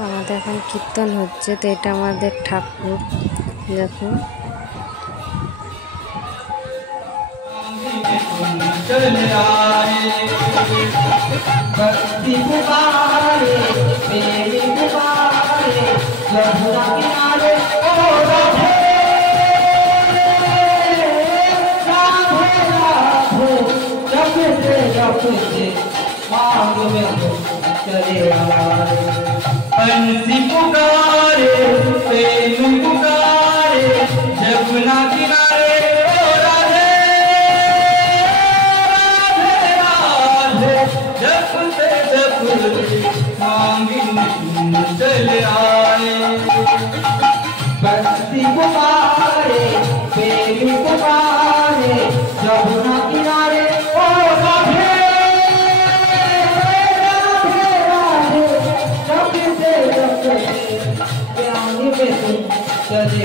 तो हमारे এখন কীর্তন হচ্ছে। তো এটা আমাদের ঠাকুর, দেখুন। बंसी पुकारे प्रेम पुकारे जमुना किनारे ओ राधे राधे राधे जपते जपते मांगी चले आए। बंसी पुकारे प्रेम पुकारे जमुना किनारे ओ राधे चले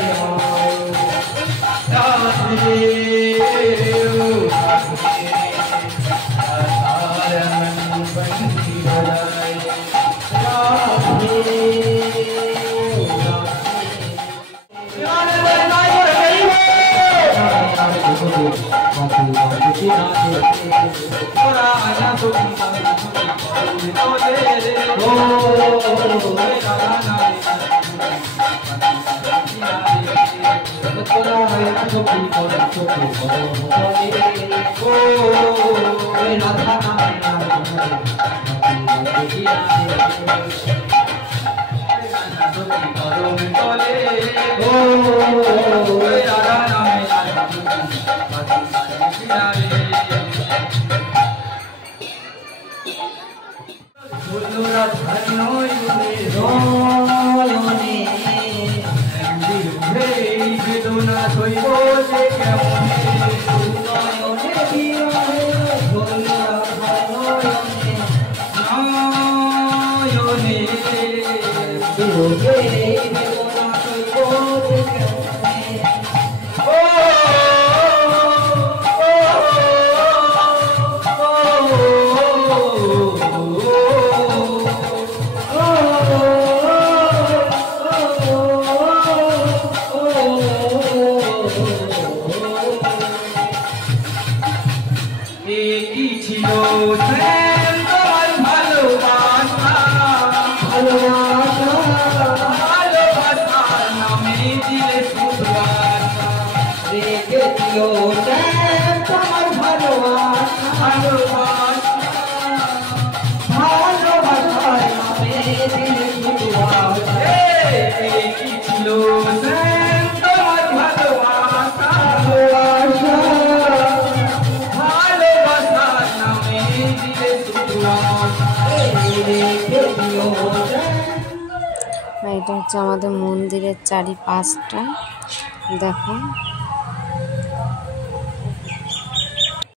এটা হচ্ছে আমাদের মন্দিরের চারিপাশটা, দেখুন।